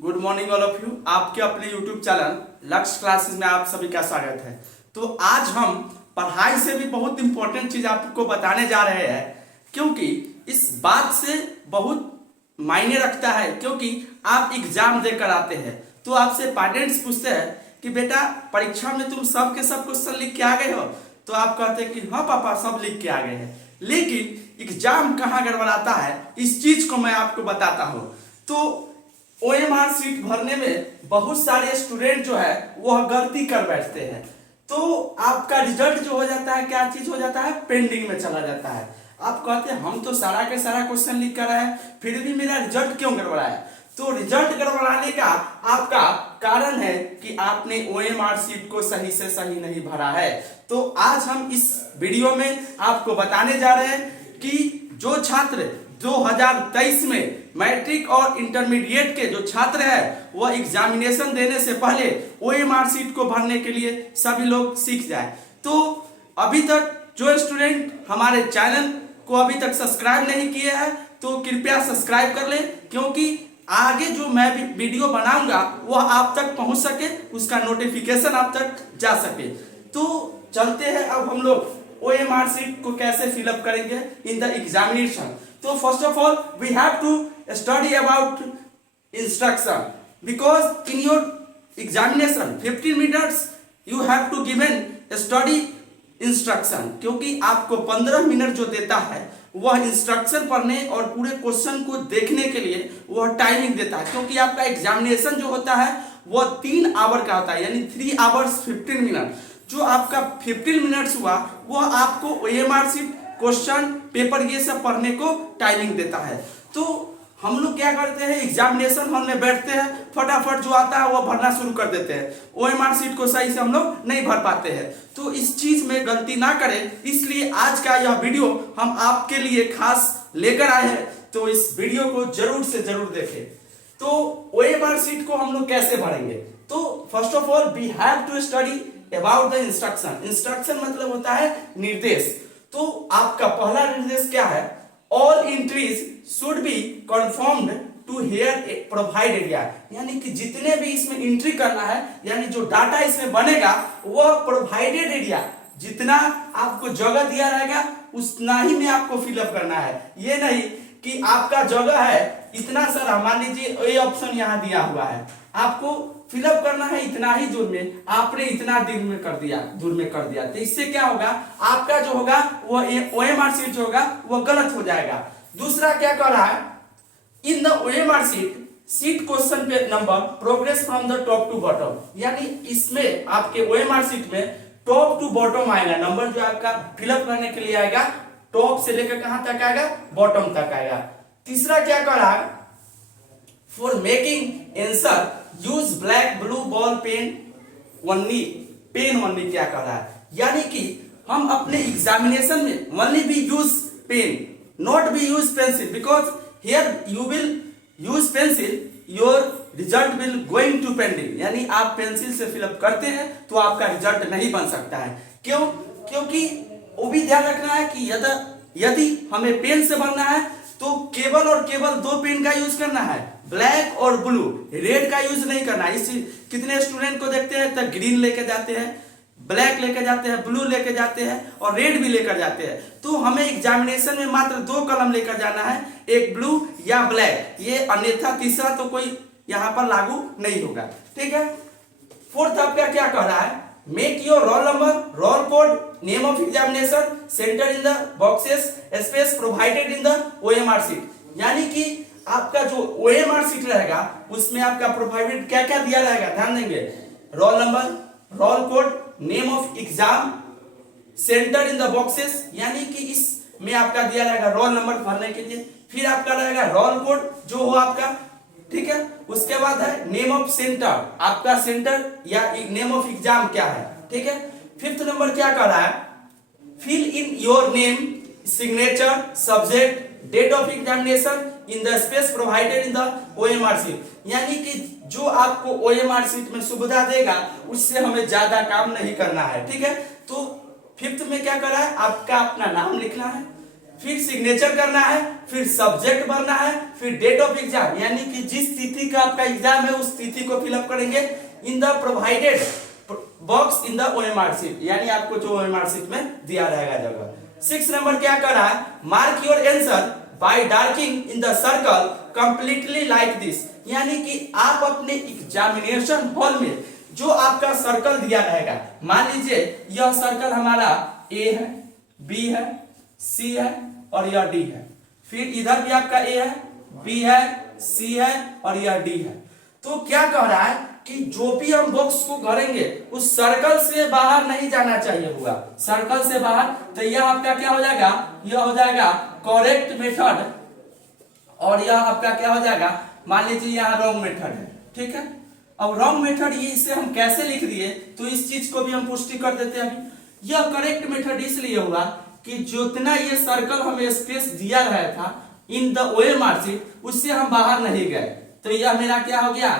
Good morning all of you. आपके अपने YouTube channel लक्ष्य क्लासेस में आप सभी का स्वागत है। तो आज हम पढ़ाई से भी बहुत इंपॉर्टेंट चीज आपको बताने जा रहे हैं, क्योंकि इस बात से बहुत मायने रखता है। क्योंकि आप एग्जाम देकर आते हैं तो आपसे पेरेंट्स पूछते हैं कि बेटा परीक्षा में तुम सब के सब क्वेश्चन लिख के आ गए हो, तो आप कहते हैं कि हाँ पापा सब लिख के आ गए हैं। लेकिन एग्जाम कहाँ गड़बड़ाता है इस चीज को मैं आपको बताता हूँ। तो OMR सीट भरने में बहुत सारे स्टूडेंट जो है वह गलती कर बैठते हैं, तो आपका रिजल्ट जो हो जाता है क्या चीज हो जाता है, पेंडिंग में चला जाता है। आप कहते हैं हम तो सारा के सारा क्वेश्चन लिख कर आए फिर भी मेरा रिजल्ट क्यों गड़बड़ाया। तो रिजल्ट गड़बड़ाने का आपका कारण है कि आपने OMR सीट को सही से सही नहीं भरा है। तो आज हम इस वीडियो में आपको बताने जा रहे हैं कि जो छात्र 2023 में मैट्रिक और इंटरमीडिएट के जो छात्र है वह एग्जामिनेशन देने से पहले OMR सीट को भरने के लिए सभी लोग सीख जाए। तो अभी तक जो स्टूडेंट हमारे चैनल को अभी तक सब्सक्राइब नहीं किए हैं तो कृपया सब्सक्राइब कर लें, क्योंकि आगे जो मैं वीडियो बनाऊंगा वह आप तक पहुंच सके, उसका नोटिफिकेशन आप तक जा सके। तो चलते हैं अब हम लोग OMR सीट को कैसे फिलअप करेंगे इन द एग्जामिनेशन। तो first of all we have to study about instruction, because in your examination 15 minutes you have to given study instruction. क्योंकि आपको 15 मिनट जो देता है वह इंस्ट्रक्शन पढ़ने और पूरे क्वेश्चन को देखने के लिए वह टाइमिंग देता है। क्योंकि आपका एग्जामिनेशन जो होता है वह 3 आवर का होता है, यानी 3 आवर्स 15 मिनट। जो आपका 15 मिनट्स हुआ वह आपको OMR सीट क्वेश्चन पेपर ये सब पढ़ने को टाइमिंग देता है। तो हम लोग क्या करते हैं, एग्जामिनेशन हॉल में बैठते हैं, फटाफट जो आता है वो भरना शुरू कर देते हैं, OMR सीट को सही से हम लोग नहीं भर पाते हैं। तो इस चीज में गलती ना करें, इसलिए आज का यह वीडियो हम आपके लिए खास लेकर आए हैं। तो इस वीडियो को जरूर से जरूर देखें। तो OMR सीट को हम लोग कैसे भरेंगे, तो first of all we have to study about the instruction. Instruction मतलब होता है निर्देश। तो आपका पहला निर्देश क्या है, all entries should be confirmed to here provide area. यानी कि जितने भी इसमें एंट्री करना है, यानी जो डाटा इसमें बनेगा वह प्रोवाइडेड एरिया, जितना आपको जगह दिया रहेगा उतना ही में आपको फिलअप करना है। ये नहीं कि आपका जगह है इतना सारा, मान लीजिए ये ऑप्शन यहाँ दिया हुआ है, आपको फिलअप करना है इतना ही दूर में, आपने इतना दूर में कर दिया तो इससे क्या होगा, आपका जो होगा वो OMR सीट जो होगा वो गलत हो जाएगा। दूसरा क्या कर रहा है, in the OMR sheet question पे number progress from the top to bottom. यानी इसमें आपके OMR सीट में टॉप टू बॉटम आएगा, नंबर जो आपका फिलअप करने के लिए आएगा टॉप से लेकर कहां तक आएगा, बॉटम तक आएगा। तीसरा क्या कर रहा है, for making answer use black blue ball pen only. क्या कर रहा है, यानी कि हम अपने एग्जामिनेशन में ओनली भी use pen, not be use pencil, because here you will use pencil, your result will going to pending. यानी आप पेंसिल से फिलअप करते हैं तो आपका रिजल्ट नहीं बन सकता है। क्यों, क्योंकि वो भी ध्यान रखना है कि यदि हमें पेन से भरना है तो केवल और केवल 2 पेन का यूज करना है, ब्लैक और ब्लू, रेड का यूज नहीं करना है। इस कितने स्टूडेंट को देखते हैं तो ग्रीन लेके जाते हैं, ब्लैक लेके जाते हैं, ब्लू लेके जाते हैं और रेड भी लेकर जाते हैं। तो हमें एग्जामिनेशन में मात्र 2 कलम लेकर जाना है, एक ब्लू या ब्लैक, ये अन्यथा तीसरा तो कोई यहाँ पर लागू नहीं होगा। ठीक है। फोर्थ आपका क्या कह रहा है, make your roll number, roll code, name of examination, centre in the boxes, space provided in the OMR sheet. यानी कि आपका जो OMR सीट रहेगा उसमें आपका प्रोवाइडेड क्या क्या दिया रहेगा, ध्यान देंगे, roll number, roll code, name of exam, centre in the boxes, यानी कि इसमें आपका दिया रहेगा रोल नंबर भरने के लिए, फिर आपका रहेगा रोल कोड जो हो आपका, ठीक है। उसके बाद है नेम ऑफ सेंटर, आपका सेंटर या नेम ऑफ एग्जाम क्या है, ठीक है। फिफ्थ नंबर क्या कर रहा है, fill in your name, signature, subject, date of examination in the space provided in the OMR sheet. यानी कि जो आपको OMR सीट में सुविधा देगा उससे हमें ज्यादा काम नहीं करना है, ठीक है। तो फिफ्थ में क्या कर रहा है, आपका अपना नाम लिखना है, फिर सिग्नेचर करना है, फिर सब्जेक्ट भरना है, फिर डेट ऑफ एग्जाम, यानी कि जिस तिथि का आपका एग्जाम है उस तिथि को फिलअप करेंगे in the provided box in the OMR sheet, यानी आपको जो ओएमआर शीट में दिया रहेगा जगह। 6 नंबर क्या कर रहा है, mark your answer by darking in the circle completely like this, यानी कि आप अपने एग्जामिनेशन हॉल में जो आपका सर्कल दिया रहेगा, मान लीजिए यह सर्कल हमारा ए है, बी है, सी है और यह डी है, फिर इधर भी आपका ए है, बी है, सी है और यह डी है। तो क्या कह रहा है कि जो भी हम बॉक्स को भरेंगे उस सर्कल से बाहर नहीं जाना चाहिए होगा, सर्कल से बाहर। तो यह आपका क्या हो जाएगा, यह हो जाएगा करेक्ट मेथड और यह आपका क्या हो जाएगा, मान लीजिए यहाँ रॉन्ग मेथड है, ठीक है। अब रॉन्ग मेथड ये इसे हम कैसे लिख दिए, तो इस चीज को भी हम पुष्टि कर देते हैं अभी। यह करेक्ट मेथड इसलिए होगा कि जितना ये सर्कल हमें स्पेस दिया रहा था इन द ओएमआर शीट उससे हम बाहर नहीं गए, तो यह मेरा क्या हो गया,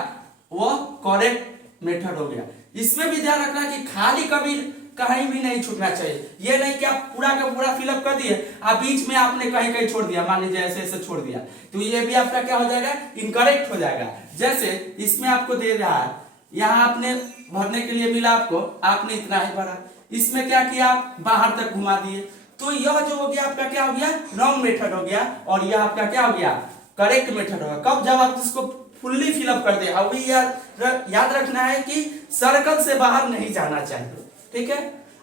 वो करेक्ट मेथड हो गया। इसमें भी ध्यान रखना कि खाली कभी कहीं भी नहीं छूटना चाहिए, ये नहीं कि आप पूरा का पूरा फिलअप कर दिए, आप बीच में आपने कहीं कहीं छोड़ दिया, मान लीजिए ऐसे ऐसे छोड़ दिया, तो ये भी आपका क्या हो जाएगा, इनकरेक्ट हो जाएगा। जैसे इसमें आपको दे रहा है, यहाँ आपने भरने के लिए मिला आपको, आपने इतना ही भरा, इसमें क्या किया आप बाहर तक घुमा दिए, तो यह जो हो गया आपका क्या हो गया, रॉन्ग मेथड हो गया और यह आपका क्या हो गया, करेक्ट मेथड होगा। कब, जब आप इसको फुल्ली फिलअप कर दे। अभी याद रखना है कि सर्कल से बाहर नहीं जाना चाहिए, ठीक है।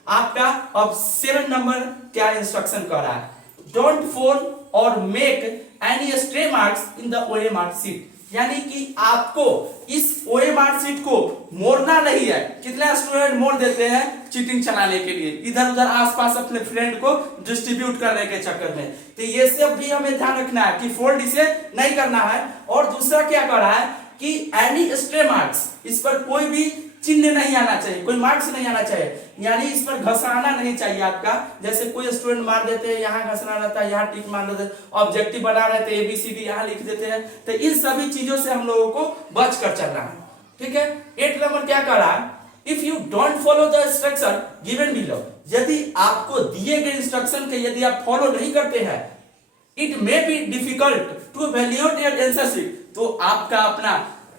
आपका अब 7 नंबर क्या इंस्ट्रक्शन कर रहा है, डोंट फोल और make any stray marks in the OMR sheet, यानी कि आपको इस ओएमआर शीट को मोड़ना नहीं है। कितने स्टूडेंट मोड़ देते हैं चीटिंग चलाने के लिए, इधर उधर आसपास अपने फ्रेंड को डिस्ट्रीब्यूट करने के चक्कर में, तो ये सब भी हमें ध्यान रखना है कि फोल्ड इसे नहीं करना है। और दूसरा क्या कर रहा है कि एनी स्ट्रे मार्क्स, इस पर कोई भी चिन्ह नहीं आना चाहिए, कोई मार्क्स नहीं आना चाहिए, यानी इस पर घसाना नहीं चाहिए आपका। जैसे कोई स्टूडेंट मार देते हैं, यहाँ घसना रहता है, यहाँ टिक मार देते हैं, ऑब्जेक्टिव बना रहे थे ABCD यहाँ लिख देते हैं, तो इन सभी चीजों से हम लोगों को बच कर चलना है, ठीक है। 8 नंबर क्या कर रहा है, if you don't follow the instruction given below, यदि आपको दिए गए इंस्ट्रक्शन के यदि आप फॉलो नहीं करते हैं, it may be difficult to evaluate your answer sheet, तो आपका अपना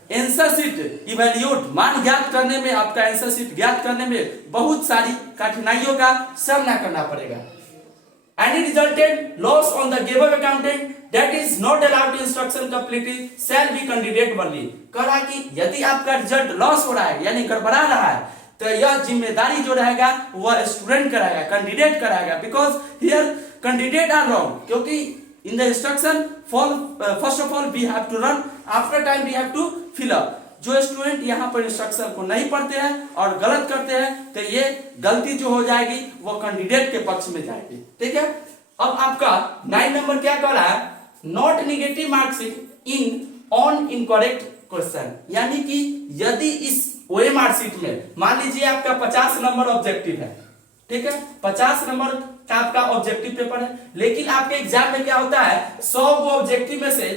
आंसर शीट इवैल्यूएट मान ज्ञात करने में, आपका आंसर शीट ज्ञात करने में बहुत सारी कठिनाइयों का सामना करना पड़ेगा। Any resultant loss on the given accountant that is not allowed to instruction completely shall be candidate only, कहा कि यदि आपका रिजल्ट लॉस हो रहा है यानी गड़बड़ा रहा है, तो यह जिम्मेदारी जो रहेगा वह स्टूडेंट का रहेगा, कैंडिडेट का रहेगा, because here candidate are wrong, क्योंकि in the instruction first of all we have to run, after time we have to fill up। जो स्टूडेंट यहाँ पर इंस्ट्रक्शन को नहीं पढ़ते हैं और गलत करते हैं, तो ये गलती जो हो जाएगी वो कैंडिडेट के पक्ष में जाएगी, ठीक है। अब आपका 9 नंबर क्या कर रहा है, not negative marks in on incorrect question, यानी कि यदि इस ओएमआर शीट में मान लीजिए आपका 50 नंबर ऑब्जेक्टिव है, ठीक है, 50 नंबर का आपका ऑब्जेक्टिव पेपर है, लेकिन आपके एग्जाम में क्या होता है 100 गो ऑब्जेक्टिव में से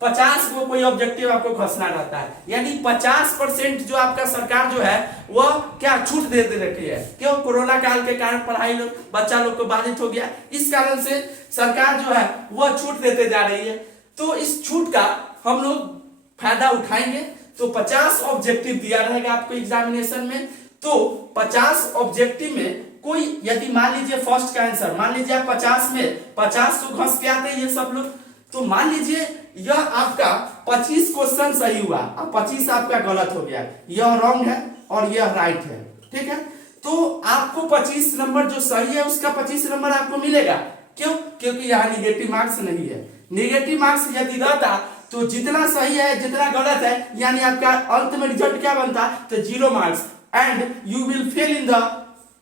50 को कोई ऑब्जेक्टिव आपको घसना रहता है, यानी 50% जो आपका सरकार जो है वह क्या छूट दे रखी है। क्यों, कोरोना काल के कारण पढ़ाई बच्चा लोग को बाधित हो गया, इस कारण से सरकार जो है वह छूट देते जा रही है। तो इस छूट का हम लोग फायदा उठाएंगे। तो 50 ऑब्जेक्टिव दिया रहेगा आपको एग्जामिनेशन में, तो 50 ऑब्जेक्टिव में कोई यदि मान लीजिए फर्स्ट का आंसर, मान लीजिए आप 50 में 50 तो घस के आते हैं ये सब लोग, तो मान लीजिए यह आपका 25 क्वेश्चन सही हुआ और 25 आपका गलत हो गया, यह रॉन्ग है और यह राइट है, ठीक है। तो आपको 25 नंबर जो सही है उसका 25 नंबर आपको मिलेगा। क्यों, क्योंकि यहाँ निगेटिव मार्क्स नहीं है। निगेटिव मार्क्स यदि रहता तो जितना सही है जितना गलत है, यानी आपका अंत में रिजल्ट क्या बनता, तो 0 marks and you will fail in the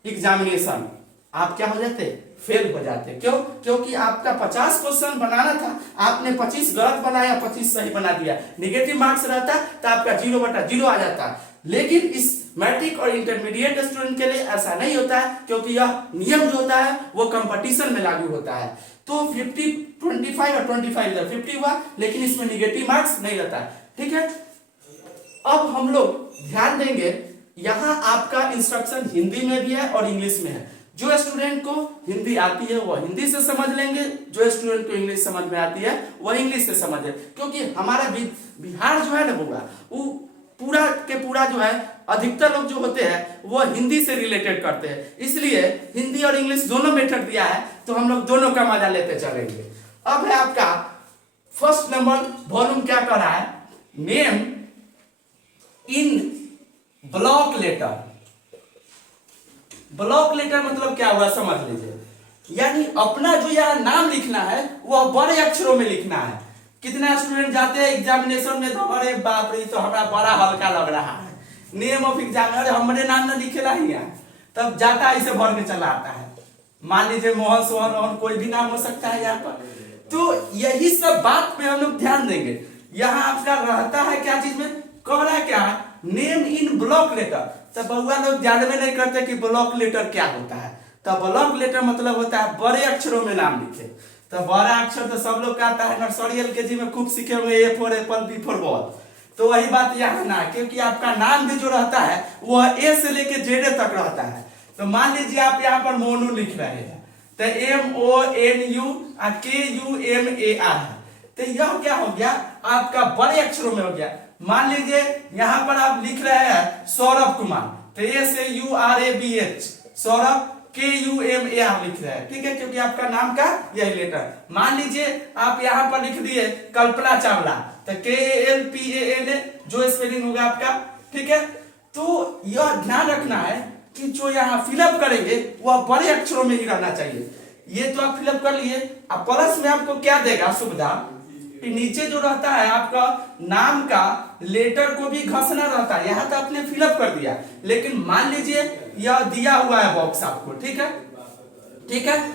examination. आप क्या हो जाते, फेल हो जाते। क्यों, क्योंकि आपका 50 क्वेश्चन बनाना था, आपने 25 गलत बनाया, 25 सही बना दिया। नेगेटिव मार्क्स रहता तो आपका 0/0 आ जाता। लेकिन इस मैट्रिक और इंटरमीडिएट स्टूडेंट के लिए ऐसा नहीं होता है, क्योंकि यह नियम जो होता है वो कंपटीशन में लागू होता है। तो 50, 25 और 25 50 हुआ, लेकिन इसमें निगेटिव मार्क्स नहीं रहता है, ठीक है। अब हम लोग ध्यान देंगे, यहाँ आपका इंस्ट्रक्शन हिंदी में भी है और इंग्लिश में है। जो स्टूडेंट को हिंदी आती है वो हिंदी से समझ लेंगे, जो स्टूडेंट को इंग्लिश समझ में आती है वो इंग्लिश से समझे, क्योंकि हमारा बिहार जो है ना बउआ, वो पूरा के पूरा जो है अधिकतर लोग जो होते हैं वो हिंदी से रिलेटेड करते हैं, इसलिए हिंदी और इंग्लिश दोनों मेथड दिया है, तो हम लोग दोनों का मजा लेते चलेंगे। अब है आपका फर्स्ट नंबर वॉल्यूम क्या कर रहा है, name in block letter. Block letter मतलब क्या हुआ समझ लीजिए, यानी अपना जो यहाँ नाम लिखना है वह बड़े अक्षरों में लिखना है। कितना स्टूडेंट जाते हैं एग्जामिनेशन में तो अरे बाप रे तो हमारा बड़ा हल्का लग रहा है, नेम ऑफ एग्जाम, अरे हमारे नाम ना लिखेला ही है, तब जाता है इसे भर के चला आता है। मान लीजिए मोहन सोहन और कोई भी नाम हो सकता है यहाँ पर, तो यही सब बात पे हम लोग ध्यान देंगे। यहाँ आपका रहता है क्या चीज में, कह रहा है क्या, नेम इन ब्लॉक लेटर। तब बउआ लोग जानवे नहीं करते कि ब्लॉक लेटर क्या होता है, तब ब्लॉक लेटर मतलब होता है बड़े अक्षरों में नाम लिखे। तो बड़ा अक्षर तो सब लोग कहता है नर्सरी एलकेजी में खूब सीखे हुए, A for apple, B for ball, तो वही बात यहाँ ना, क्योंकि आपका नाम भी जो रहता है वह ए से लेके जेड तक रहता है। तो मान लीजिए आप यहाँ पर मोनू लिख रहे हैं तो MONU KUMAR है, तो यह क्या हो गया आपका बड़े अक्षरों में हो गया। मान लीजिए यहाँ पर आप लिख रहे हैं सौरभ कुमार, तो SAURABH, सौरभ KUMAR लिख रहे हैं, ठीक है, क्योंकि आपका नाम का यही लेटर। मान लीजिए आप यहाँ पर लिख दिए कल्पना चावला, तो KALPANA जो स्पेलिंग होगा आपका, ठीक है। तो यह ध्यान रखना है कि जो यहाँ फिलअप करेंगे वह बड़े अक्षरों में ही रहना चाहिए। ये तो आप फिलअप कर लिए, अब प्लस में आपको क्या देगा सुविधा कि नीचे जो रहता है आपका नाम का लेटर को भी घसना रहता है, यहाँ तो आपने फिलअप कर दिया, लेकिन मान लीजिए यह दिया हुआ है बॉक्स आपको, ठीक है, ठीक है,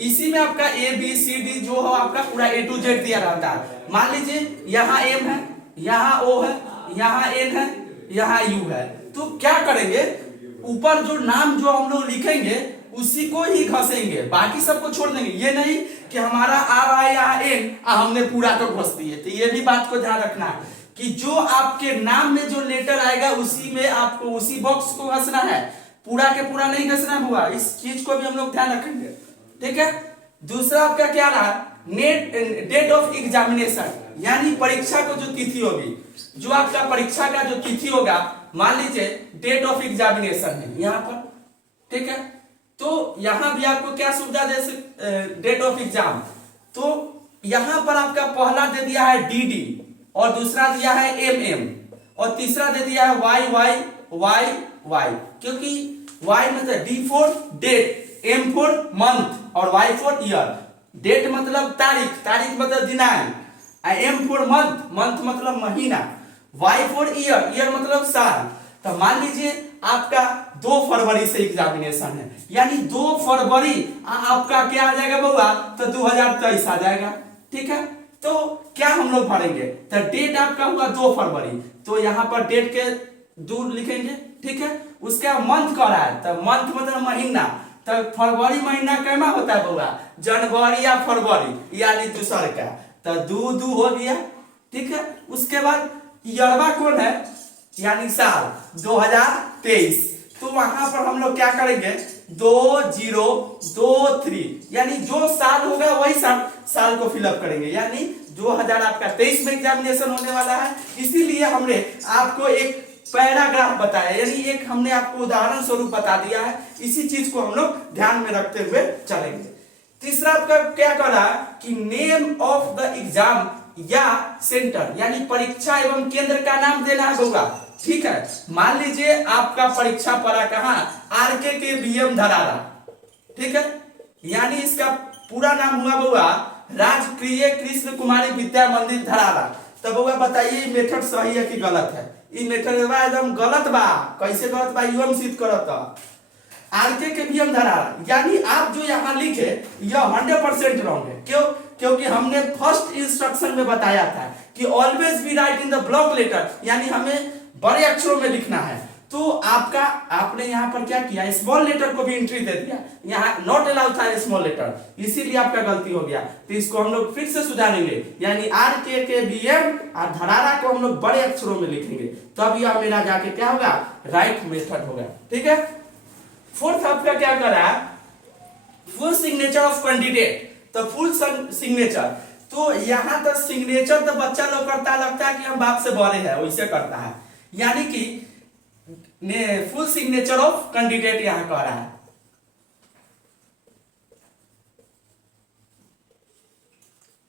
इसी में आपका ABCD जो हो आपका पूरा A to Z दिया रहता है। मान लीजिए यहाँ M है, यहाँ O है, यहाँ N है, यहाँ U है, तो क्या करेंगे ऊपर जो नाम जो हम लोग लिखेंगे उसी को ही घसेंगे, बाकी सबको छोड़ देंगे। ये नहीं कि हमारा R या N हमने पूरा को घस दिए, तो ये भी बात को ध्यान रखना है कि जो आपके नाम में जो लेटर आएगा उसी में आपको उसी बॉक्स को घसना है, पूरा के पूरा नहीं घसना हुआ, इस चीज को भी हम लोग ध्यान रखेंगे, ठीक है। दूसरा आपका क्या रहा, डेट ऑफ एग्जामिनेशन, यानी परीक्षा को जो तिथि होगी, जो आपका परीक्षा का जो तिथि होगा, मान लीजिए डेट ऑफ एग्जामिनेशन है यहाँ पर, ठीक है, तो यहाँ भी आपको क्या सुविधा दे डेट ऑफ एग्जाम, तो यहाँ पर आपका पहला दे दिया है DD और दूसरा दिया है MM और तीसरा दे दिया है YY, क्योंकि Y मतलब D for date, M for month और Y फॉर ईयर। डेट मतलब तारीख, तारीख मतलब दिनांक, M फॉर मंथ, मंथ मतलब महीना, Y फॉर ईयर, ईयर मतलब साल। तो मान लीजिए आपका 2 फरवरी से एग्जामिनेशन है, यानी 2 फरवरी आपका क्या आ जाएगा बउआ, तो 2023 आ जाएगा, ठीक है। तो क्या हम लोग भरेंगे, तो डेट आपका हुआ 2 फरवरी, तो यहाँ पर डेट के दूर लिखेंगे, ठीक है। उसके मंथ कर रहा है, तो मंथ मतलब महीना, तो फरवरी महीना कैमा होता है बउआ, जनवरी या फरवरी, यानी दूसर का, तो 2 हो गया, ठीक है। उसके बाद ईयरवा कौन है, यानी साल 2023, तो वहां पर हम लोग क्या करेंगे 2023, यानी जो साल होगा वही साल को फिलअप करेंगे, यानी 2023 में एग्जामिनेशन होने वाला है, इसीलिए हमने आपको एक पैराग्राफ बताया, यानी एक हमने आपको उदाहरण स्वरूप बता दिया है, इसी चीज को हम लोग ध्यान में रखते हुए चलेंगे। तीसरा आपका क्या कर रहा है कि नेम ऑफ द एग्जाम या सेंटर, यानी परीक्षा एवं केंद्र का नाम देना है होगा, ठीक है। मान लीजिए आपका परीक्षा पड़ा कहाँ, RK BM धरारा, ठीक है, यानी इसका पूरा नाम हुआ बउआ राजप्रिय कृष्ण कुमारी विद्या मंदिर धरारा। तो बउआ बताइए मेथड सही है कि गलत है, ये मेथड एकदम गलत बा, कैसे गलत बा युवम सिद्ध करत, RK BM धरारा, यानी आप जो यहाँ लिखे यह 100% रॉन्ग है। क्यों, क्योंकि हमने फर्स्ट इंस्ट्रक्शन में बताया था कि always be write in the block letter, यानी हमें बड़े अक्षरों में लिखना है, तो आपने यहाँ पर क्या किया, स्मॉल लेटर को भी एंट्री दे दिया, यहाँ नॉट अलाउड था स्मॉल लेटर, इसीलिए आपका गलती हो गया। तो इसको हम लोग फिर से सुधारेंगे, यानी RK BM और धरारा को हम लोग बड़े अक्षरों में लिखेंगे, तब यह मेरा जाके क्या होगा, राइट मेथड होगा, ठीक है। फोर्थ आपका क्या कर रहा है, फुल सिग्नेचर ऑफ कैंडिडेट, तो फुल सिग्नेचर, तो यहाँ तक सिग्नेचर तो बच्चा लोग करता है, लगता है कि हम बाप से बड़े हैं वैसे करता है, यानी कि फुल सिग्नेचर ऑफ कैंडिडेट यहाँ कह रहा है।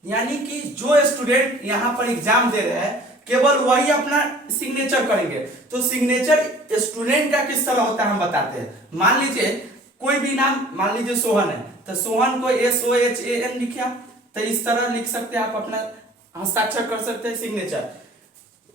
यानी कि जो स्टूडेंट यहाँ पर एग्जाम दे रहे हैं केवल वही अपना सिग्नेचर करेंगे। तो सिग्नेचर स्टूडेंट का किस तरह होता है हम बताते हैं। मान लीजिए कोई भी नाम, मान लीजिए सोहन है, तो सोहन को SOHAN लिखा, तो इस तरह लिख सकते हैं आप, अपना हस्ताक्षर कर सकते हैं सिग्नेचर।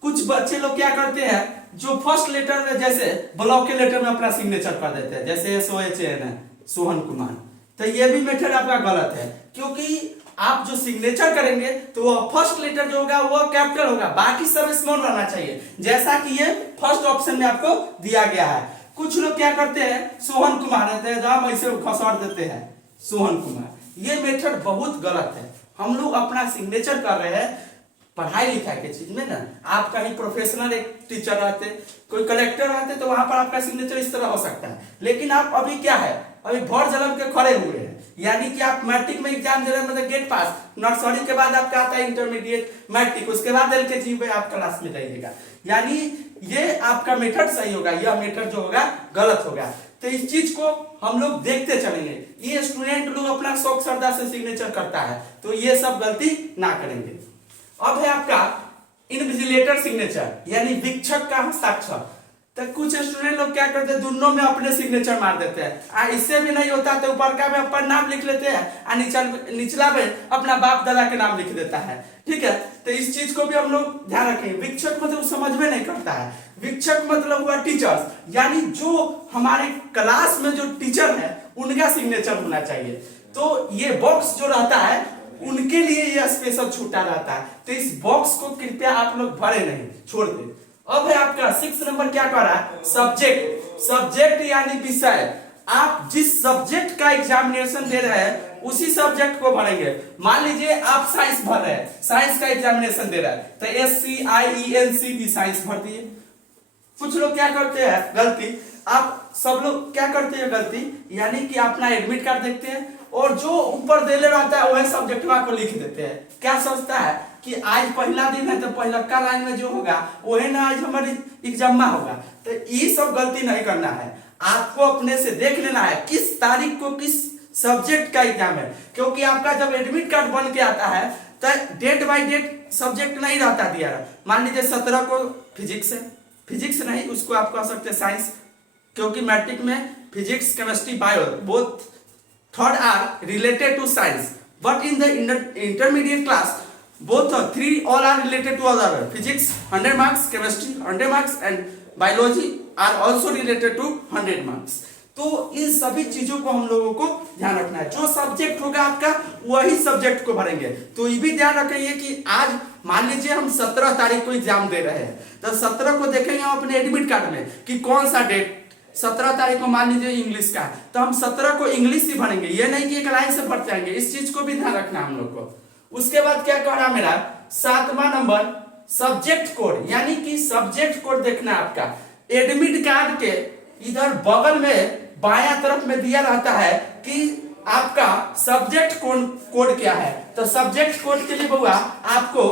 कुछ बच्चे लोग क्या करते हैं, जो फर्स्ट लेटर में जैसे ब्लॉक के लेटर में अपना सिग्नेचर कर देते हैं, जैसे SOHAN है सोहन कुमार, तो ये भी मेथड आपका गलत है, क्योंकि आप जो सिग्नेचर करेंगे तो वो फर्स्ट लेटर जो होगा वो कैपिटल होगा, बाकी सब स्मॉल रहना चाहिए, जैसा कि ये फर्स्ट ऑप्शन में आपको दिया गया है। कुछ लोग क्या करते हैं, सोहन कुमार रहते हैं, हम ऐसे खसौड़ देते हैं सोहन कुमार। ये मेथड बहुत गलत है। हम लोग अपना सिग्नेचर कर रहे हैं पढ़ाई लिखाई के चीज में ना। आप कहीं प्रोफेशनल एक टीचर रहते, कोई कलेक्टर रहते, तो वहां पर आपका सिग्नेचर इस तरह हो सकता है, लेकिन आप अभी क्या है, अभी भर जलम के खड़े हुए हैं, यानी कि आप मैट्रिक में एग्जाम दे रहे हैं, मतलब गेट पास, नर्सरी के बाद आपका आता है इंटरमीडिएट, मैट्रिक, उसके बाद LKG में आप क्लास में जाइएगा, यानी ये आपका मेथड सही होगा, यह मेथड जो होगा गलत होगा। तो इस चीज को हम लोग देखते चलेंगे। ये स्टूडेंट लोग अपना शौक श्रद्धा से सिग्नेचर करता है, तो ये सब गलती ना करेंगे। अब है आपका इनविजिलेटर सिग्नेचर, यानी वीक्षक का हस्ताक्षर। तो कुछ स्टूडेंट लोग क्या करते हैं, दोनों में अपने सिग्नेचर मार देते हैं, इससे भी नहीं होता तो ऊपर का में अपना नाम लिख लेते हैं और निचला में अपना बाप दादा के नाम लिख देता है, ठीक है। तो इस चीज को भी हम लोग ध्यान रखें। वीक्षक मतलब समझ में नहीं करता है, वीक्षक मतलब हुआ टीचर्स, यानी जो हमारे क्लास में जो टीचर है उनका सिग्नेचर होना चाहिए। तो ये बॉक्स जो रहता है उनके लिए यह स्पेशल छूटा रहता है, तो इस बॉक्स को कृपया आप लोग भरे नहीं, छोड़ दे। अब है आपका 6 नंबर, क्या कर रहा है, सब्जेक्ट। सब्जेक्ट यानी विषय, आप जिस सब्जेक्ट का एग्जामिनेशन दे रहे हैं उसी सब्जेक्ट को भरेंगे। मान लीजिए आप साइंस भर रहे हैं, साइंस का एग्जामिनेशन दे रहा है, तो SCIENC भी साइंस भर दिए। कुछ लोग क्या करते हैं गलती, आप सब लोग क्या करते हैं गलती, यानी कि अपना एडमिट कार्ड देखते हैं और जो ऊपर दे ले रहता है वह सब्जेक्ट को लिख देते हैं। क्या सोचता है कि आज पहला दिन है तो पहला का लाइन में जो होगा वही ना आज हमारी एग्जाम में होगा। तो ये सब गलती नहीं करना है, आपको अपने से देख लेना है किस तारीख को किस सब्जेक्ट का एग्जाम है, क्योंकि आपका जब एडमिट कार्ड बन के आता है तो डेट बाय डेट सब्जेक्ट नहीं रहता दिया। मान लीजिए 17 को फिजिक्स है, फिजिक्स नहीं उसको आप कह सकते साइंस, क्योंकि मैट्रिक में physics chemistry bio both third are related to science, but in the intermediate class both are 3 all are related to other. Physics 100 marks, chemistry 100 marks and biology are also related to 100 marks. तो इन सभी चीजों को हम लोगों को ध्यान रखना है। जो सब्जेक्ट होगा आपका वही सब्जेक्ट को भरेंगे। तो ये भी ध्यान रखेंगे कि आज मान लीजिए हम 17 तारीख को एग्जाम दे रहे हैं, तो 17 को देखेंगे हम अपने एडमिट कार्ड में कि कौन सा डेट 17 तारीख को मान लीजिए इंग्लिश का, तो हम 17 को इंग्लिश ही भरेंगे, ये नहीं कि एक लाइन से भरते जाएंगे। इस चीज को भी ध्यान रखना हम लोग को। उसके बाद क्या कह रहा मेरा 7वां नंबर सब्जेक्ट कोड, यानी कि सब्जेक्ट कोड देखना आपका एडमिट कार्ड के इधर बगल में बायां तरफ में दिया रहता है कि आपका सब्जेक्ट कोड क्या है। तो सब्जेक्ट कोड के लिए बउआ आपको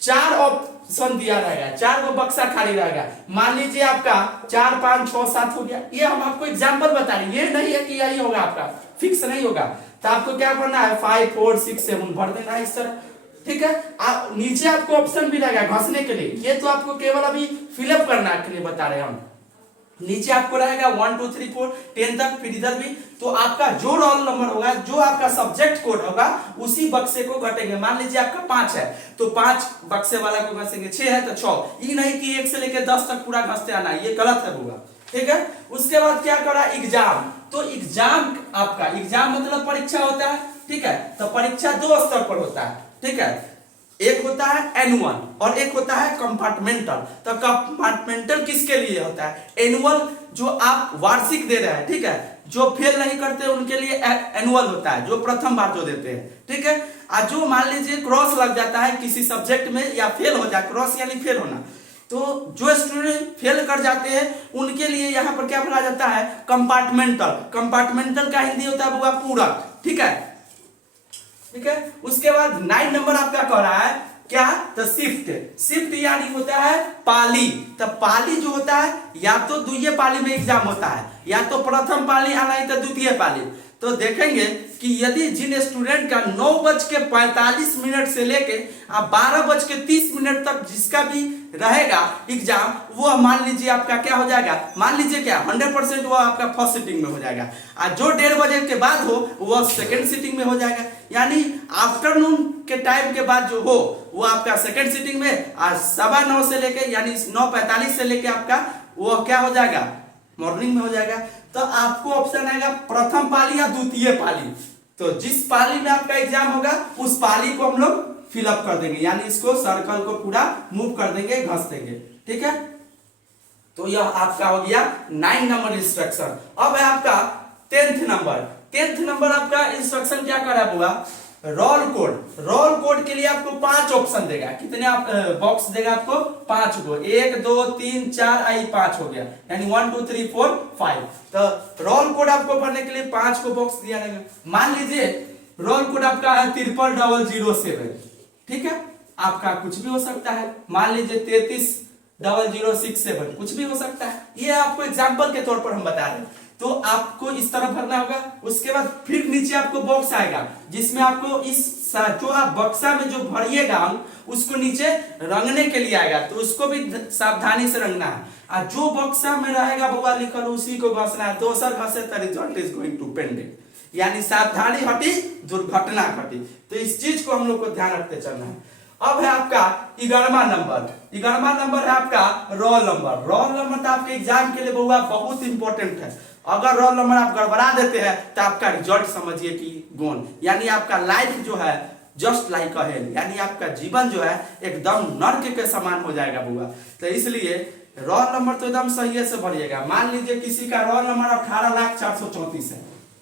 4 ऑप्शन दिया रहेगा, 4 को बक्सा खाली रहेगा। मान लीजिए आपका 4 5 6 7 हो गया, ये हम आपको एग्जाम्पल बता रहे हैं, ये नहीं है कि यही होगा, आपका फिक्स नहीं होगा। तो आपको क्या करना है 5 4 6 7 भर देना है इस तरह, ठीक है। आप नीचे आपको ऑप्शन भी रहेगा घसने के लिए, ये तो आपको केवल अभी फिलअप करना के लिए बता रहे हैं हम। नीचे आपको रहेगा 1 2 3 4 10 तक, फिर इधर भी। तो आपका जो रोल नंबर होगा, जो आपका सब्जेक्ट कोड होगा, उसी बक्से को घटेंगे। मान लीजिए आपका 5 है तो 5 बक्से वाला को घसेंगे, 6 है तो 6। ये नहीं कि 1 से लेकर 10 तक पूरा घसते आना, ये गलत है होगा, ठीक है। उसके बाद क्या करा एग्जाम। तो एग्जाम आपका एग्जाम मतलब परीक्षा होता है, ठीक है। तो परीक्षा 2 स्तर पर होता है, ठीक है। एक होता है एनुअल और एक होता है कंपार्टमेंटल। तो कंपार्टमेंटल किसके लिए होता है, एनुअल जो आप वार्षिक दे रहे हैं, ठीक है। जो फेल नहीं करते उनके लिए एनुअल होता है, जो प्रथम बार जो देते हैं, ठीक है। और जो मान लीजिए क्रॉस लग जाता है किसी सब्जेक्ट में या फेल हो जाए, क्रॉस यानी फेल होना, तो जो स्टूडेंट फेल कर जाते हैं उनके लिए यहाँ पर क्या भरा जाता है, कंपार्टमेंटल। कंपार्टमेंटल का हिंदी होता है बुआ पूरक, ठीक है, ठीक है। उसके बाद 9 नंबर आपका कह रहा है क्या, तो शिफ्ट। शिफ्ट यानी होता है पाली। तो पाली जो होता है या तो द्वितीय पाली में एग्जाम होता है, या तो प्रथम पाली या नहीं तो द्वितीय पाली। तो देखेंगे कि यदि जिन स्टूडेंट का 9:45 से लेके 12:30 तक जिसका भी रहेगा एग्जाम, वो मान लीजिए आपका क्या हो जाएगा, मान लीजिए क्या 100% वो आपका फर्स्ट सीटिंग में हो जाएगा। और जो 1:30 बजे के बाद हो वो सेकंड सीटिंग में हो जाएगा। यानी आफ्टरनून के टाइम के बाद जो हो वो आपका सेकंड सीटिंग में, और 9:15 से लेके यानी 9:45 से लेके आपका वो क्या हो जाएगा, मॉर्निंग में हो जाएगा। तो आपको ऑप्शन आएगा प्रथम पाली या द्वितीय पाली। तो जिस पाली में आपका एग्जाम होगा उस पाली को हम लोग फिलअप कर देंगे, यानी इसको सर्कल को पूरा मूव कर देंगे, घस देंगे, ठीक है। तो यह आपका हो गया 9 नंबर इंस्ट्रक्शन। अब है आपका 10th नंबर। 10th नंबर आपका इंस्ट्रक्शन क्या कर रहा है बुआ, रोल कोड। रोल कोड के लिए आपको 5 ऑप्शन देगा। कितने आप बॉक्स देगा आपको, 5 को, 1 2 3 4 आई 5 हो गया, यानी 1 2 3 4 5। तो रोल कोड आपको भरने के लिए 5 को बॉक्स दिया रहेगा। मान लीजिए रोल कोड आपका है 30007, ठीक है, आपका कुछ भी हो सकता है। मान लीजिए 330067, कुछ भी हो सकता है। ये आपको एग्जाम्पल के तौर पर हम बता रहे हैं। तो आपको इस तरह भरना होगा। उसके बाद फिर नीचे आपको बॉक्स आएगा जिसमें आपको इस जो आप बक्सा में जो भरिएगा उसको नीचे रंगने के लिए आएगा, तो उसको भी सावधानी से रंगना है। और जो बक्सा में रहेगा बुआ लिखल उसी को घसना है। दोसर घसे तो result is going to pending, यानी सावधानी हटी दुर्घटना घटी। तो इस चीज को हम लोग को ध्यान रखते चलना है। अब है आपका 11वां नंबर। 11वां नंबर है आपका रोल नंबर। रोल नंबर तो आपके एग्जाम के लिए बुआ बहुत इंपॉर्टेंट है। अगर रोल नंबर आप गड़बड़ा देते हैं तो आपका रिजल्ट समझिए कि गोन, यानी आपका लाइफ जो है जस्ट लाइक अ हेल, यानी आपका जीवन जो है एकदम नर्क के समान हो जाएगा बुआ। तो इसलिए रोल नंबर तो एकदम सही से भरिएगा। मान लीजिए किसी का रोल नंबर 18,434 है,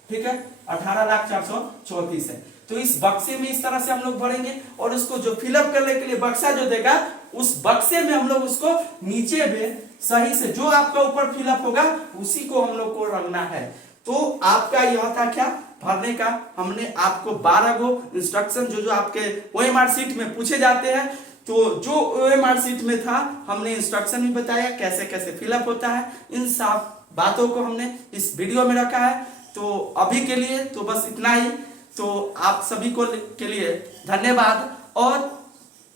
ठीक है, 18,434 है। तो इस बक्से में इस तरह से हम लोग भरेंगे, और उसको जो फिलअप करने के लिए बक्सा जो देगा उस बक्से में हम लोग उसको नीचे में सही से जो आपका ऊपर फिलअप होगा उसी को हम लोग को रंगना है। तो आपका यह था क्या, भरने का। हमने आपको 12 गो इंस्ट्रक्शन जो आपके ओएमआर शीट में पूछे जाते हैं, तो जो ओएमआर शीट में था हमने इंस्ट्रक्शन भी बताया कैसे कैसे फिलअप होता है। इन सब बातों को हमने इस वीडियो में रखा है। तो अभी के लिए तो बस इतना ही। तो आप सभी को के लिए धन्यवाद। और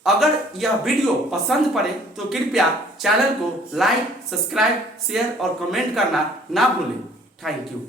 अगर यह वीडियो पसंद पड़े तो कृपया चैनल को लाइक, सब्सक्राइब, शेयर और कमेंट करना ना भूलें। Thank you.